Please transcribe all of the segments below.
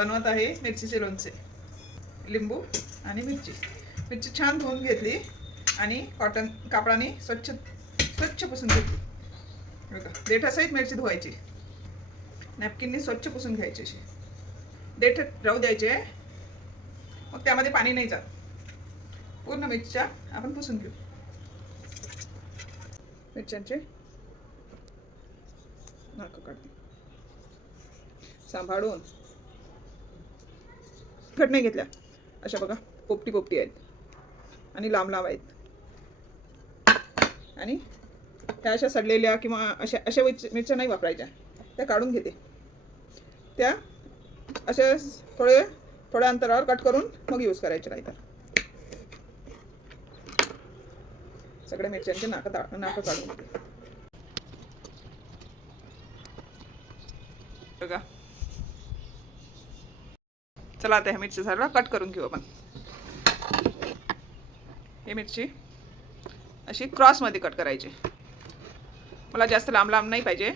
बनवत आहे मिरचीचे लोणचे. लिंबू आणि मिरची छान धुवून घेतली आणि कॉटन कापडाने स्वच्छ पुसून घेतली. बघा, देठासहित मिरची धुवायची, नॅपकिनने स्वच्छ पुसून घ्यायची. अशी देठ राहू द्यायचे, मग त्यामध्ये पाणी नाही जात. पूर्ण मिरच्या आपण पुसून घेऊ. मिरच्यांचे नाक काढते सांभाळून. तिखट नाही घेतल्या, अशा बघा पोपटी आहेत आणि लांब आहेत. आणि त्या अशा सडलेल्या किंवा अशा मिरच्या नाही वापरायच्या, त्या काढून घेते. त्या अशा थोड्या अंतरावर कट करून मग यूज करायचे. नाही तर सगळ्या मिरच्यांचे नाक काढून घेते. बघा, चला आता ह्या मिरची झालं कट करून घेऊ आपण. ही मिरची अशी क्रॉसमध्ये कट करायची. मला जास्त लांब नाही पाहिजे.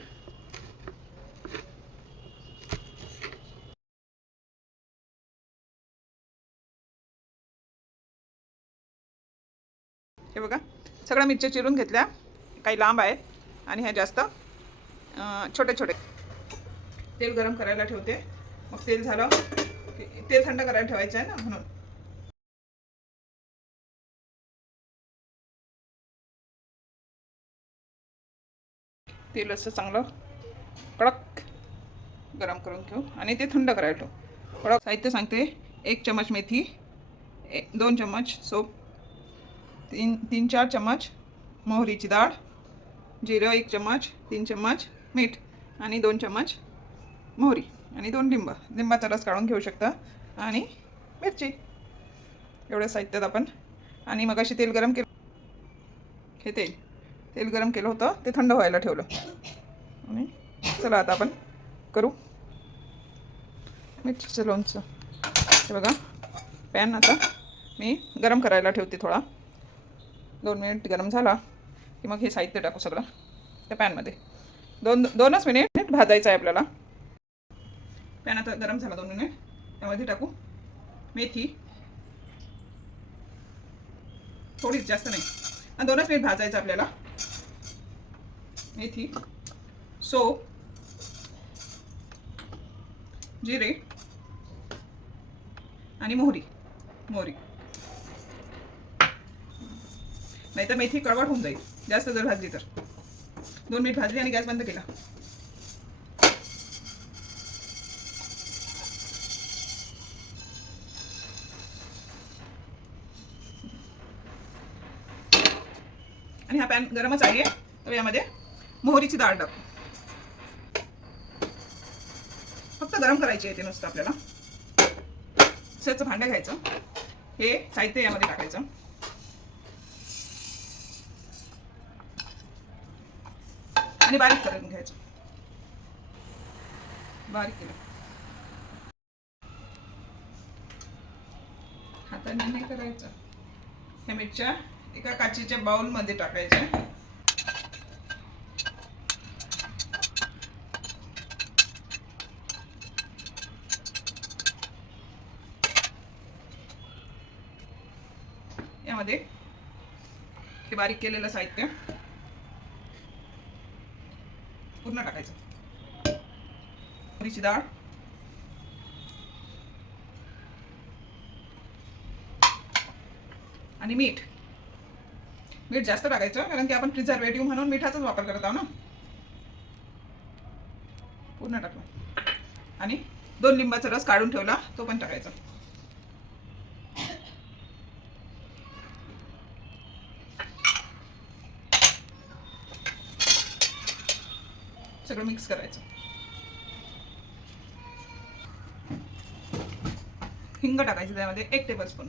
हे बघा, सगळ्या मिरच्या चिरून घेतल्या. काही लांब आहेत आणि ह्या जास्त छोटे. तेल गरम करायला ठेवते. मग तेल झालं, तेल थंड करायला ठेवायचं आहे ना, म्हणून. तेल असं चांगलं कडक गरम करून घेऊ आणि ते थंड करायला ठेवू. कडक साहित्य सांगते. 1 चम्मच मेथी, 2 चम्मच सोप, 3-4 चम्मच मोहरीची डाळ, जिरं 1 चम्मच, 3 चम्मच मीठ आणि 2 चम्मच मोहरी आणि 2 लिंबाचा रस काढून घेऊ शकता. आणि मिरची, एवढ्या साहित्यात आपण. आणि मग अशी तेल गरम केलं, हे तेल गरम केलं होतं, ते थंड व्हायला ठेवलं. आणि चला आता आपण करू मिरचीचं लोणचं. हे बघा, पॅन आता मी गरम करायला ठेवते. थोडा 2 मिनिट गरम झाला की मग हे साहित्य टाकू सगळं त्या पॅनमध्ये. 2 मिनिट भाजायचं आहे आपल्याला. पॅन आता गरम झाला 2 मिनिट. त्यामध्ये टाकू मेथी, थोडीच, जास्त नाही. 2च मिनिट भाजायचं आपल्याला. मेथी, सोप, जिरे आणि मोहरी. नाही तर मेथी कडवट होऊन जाईल जास्त जर भाजली तर. 2 मिनिट भाजली आणि गॅस बंद केला. आणि हा पॅन गरमच आहे, तर यामध्ये मोहरीची डाळ टाकू. फक्त गरम करायची आहे ते नुसतं आपल्याला. भांडं घ्यायचं, हे साहित्य यामध्ये टाकायचं आणि बारीक करून घ्यायचं. बारीक केलं, हाताने नाही करायचं. ह्या मिरच्या एका काचेच्या बाउलमध्ये टाकायच्या. यामध्ये हे बारीक केलेलं साहित्य पूर्ण टाकायचं. मोहरीची डाळ, आणि मीठ जास्त टाकायचं, कारण की आपण प्रिझर्वेटिव्ह म्हणून मिठाचाच वापर करत आहोत ना. पूर्ण टाकलं. आणि 2 लिंबाचा रस काढून ठेवला, तो पण टाकायचा. सगळं मिक्स करायचं. हिंग टाकायचं त्यामध्ये 1 टेबलस्पून.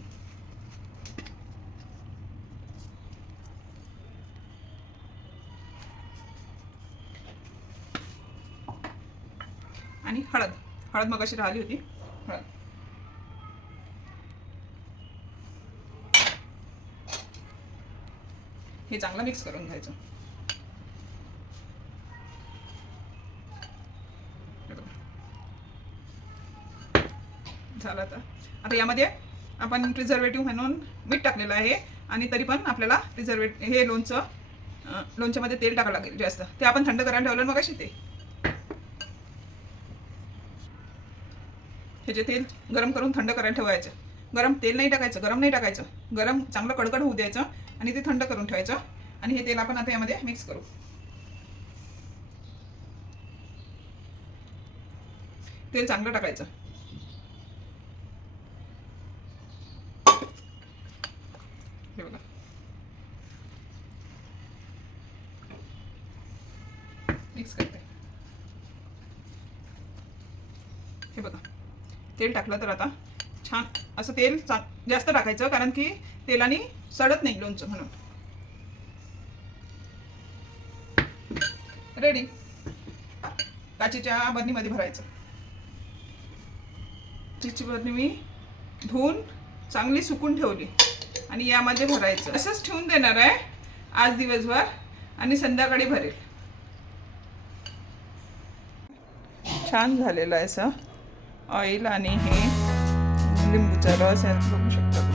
आणि हळद मग अशी राहिली होती. हळद हे चांगलं मिक्स करून घ्यायचं. झालं आता यामध्ये आपण प्रिझर्वेटिव्ह म्हणून मीठ टाकलेलं आहे आणि तरी पण आपल्याला हे लोणच्यामध्ये तेल टाकावं लागेल जास्त. ते आपण थंड करायला ठेवलं मग ते हे जे तेल गरम करून थंड करायला ठेवायचं. गरम तेल नाही टाकायचं, गरम नाही टाकायचं, गरम चांगलं कडकड होऊ द्यायचं आणि ते थंड करून ठेवायचं. आणि हे तेल आपण आता यामध्ये मिक्स करू. तेल चांगलं टाकायचं. हे बघा मिक्स करते. हे बघा तेल टाकलं तर आता छान असं तेल जास्त टाकायचं कारण की तेलाने सडत नाही लोणचं म्हणून. रेडी. काचेच्या बरणीमध्ये भरायचं. काचेची बरणी मी धुवून चांगली सुकून ठेवली आणि यामध्ये भरायचं. असंच ठेवून देणार आहे आज दिवसभर आणि संध्याकाळी भरेल. छान झालेलं आहे असं ऑइल आणि हे लिंबूचा रस बघू शकता.